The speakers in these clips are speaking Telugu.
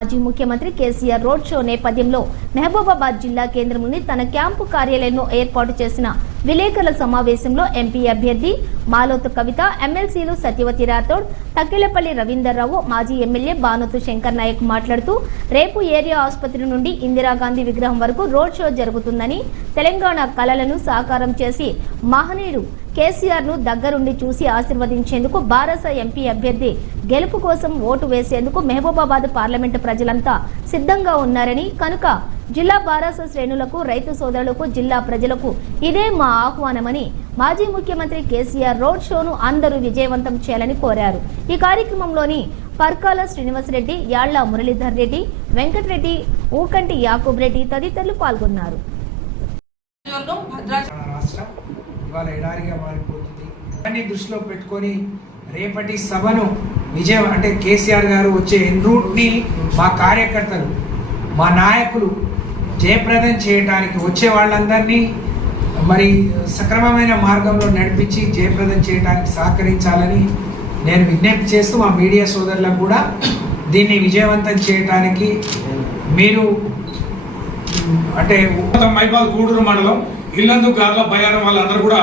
మాజీ ముఖ్యమంత్రి కేసీఆర్ రోడ్ షో నేపథ్యంలో మహబూబాబాద్ జిల్లా కేంద్రంలోని తన క్యాంపు కార్యాలయంలో ఏర్పాటు చేసిన విలేకరుల సమావేశంలో ఎంపీ అభ్యర్థి మాలోతు కవిత ఎమ్మెల్సీలు సత్యవతి రాథోడ్ తక్కిలపల్లి రవీందర్రావు మాజీ ఎమ్మెల్యే బానోతు శంకర్ నాయక్ మాట్లాడుతూ రేపు ఏరియా ఆసుపత్రి నుండి ఇందిరాగాంధీ విగ్రహం వరకు రోడ్ షో జరుగుతుందని తెలంగాణ కళలను సాకారం చేసి మహనీయుడు కేసీఆర్ను దగ్గరుండి చూసి ఆశీర్వదించేందుకు బారస ఎంపీ అభ్యర్థి గెలుపు కోసం ఓటు వేసేందుకు మహబూబాబాద్ పార్లమెంటు ప్రజలంతా సిద్ధంగా ఉన్నారని కనుక జిల్లా బారాస శ్రేణులకు రైతు సోదరులకు జిల్లా ప్రజలకు ఇదే మా ఆహ్వానమని మాజీ ముఖ్యమంత్రి కేసీఆర్ రోడ్ షోను అందరూ విజయవంతం చేయాలని కోరారు. ఈ కార్యక్రమంలోని పర్కాల శ్రీనివాసరెడ్డి యాళ్ళ మురళీధర్ రెడ్డి వెంకటరెడ్డి ఊకంటి యాకూబ్ రెడ్డి తదితరులు పాల్గొన్నారు. ఇవాళ ఎడారిగా మారిపోతుంది. అన్ని దృష్టిలో పెట్టుకొని రేపటి సభను విజయం అంటే కేసీఆర్ గారు వచ్చే ఎన్రూట్ని మా కార్యకర్తలు మా నాయకులు జయప్రదం చేయడానికి వచ్చే వాళ్ళందరినీ మరి సక్రమమైన మార్గంలో నడిపించి జయప్రదం చేయడానికి సహకరించాలని నేను విజ్ఞప్తి చేస్తూ మా మీడియా సోదరులకు కూడా దీన్ని విజయవంతం చేయడానికి మీరు అంటే మొత్తం గూడూరు మండలం ఇల్లందు గార్ల బయారం వాళ్ళందరూ కూడా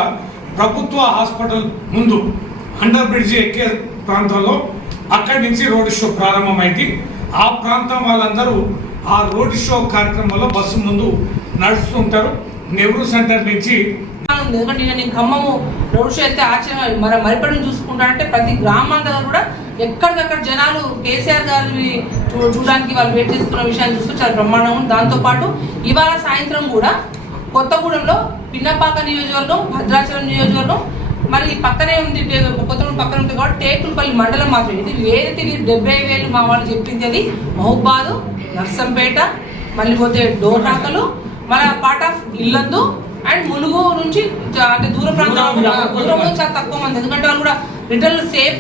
ప్రభుత్వ హాస్పిటల్ ముందు అండర్ బ్రిడ్జ్ ఎక్కే ప్రాంతంలో అక్కడి నుంచి రోడ్ షో ప్రారంభమైంది. ఆ ప్రాంతం వాళ్ళందరూ ఆ రోడ్ షో కార్యక్రమంలో బస్సు ముందు నడుస్తుంటారు. నెహ్రూ సెంటర్ నుంచి ఎందుకంటే నేను ఖమ్మము రోడ్ షో అయితే ఆశ్చర్యం. మరి మరిపడిని చూసుకుంటానంటే ప్రతి గ్రామం దగ్గర కూడా ఎక్కడికక్కడ జనాలు కేసీఆర్ గారిని చూ- చూడడానికి వాళ్ళు వెయిట్ చేస్తున్న విషయాన్ని చూస్తూ చాలా బ్రహ్మాండం దాంతోపాటు ఇవాళ సాయంత్రం కూడా కొత్తగూడెంలో పిన్నపాక నియోజకవర్గం భద్రాచలం నియోజకవర్గం మరి పక్కనే ఉంది కొత్తగూడెం పక్కన ఉంది కాబట్టి టేకులపల్లి మండలం మాత్రం ఇది వేరే ఇది డెబ్బై వేలు మా వాళ్ళు చెప్పింది అది మహబాదు నర్సంపేట మళ్ళీ పోతే డోర్నాకలు మన part of Yellandu and Mulugu నుంచి అంటే దూర ప్రాంతం. దూరం చాలా తక్కువ మంది ఎందుకంటే వాళ్ళు కూడా రిటర్న్ సేఫ్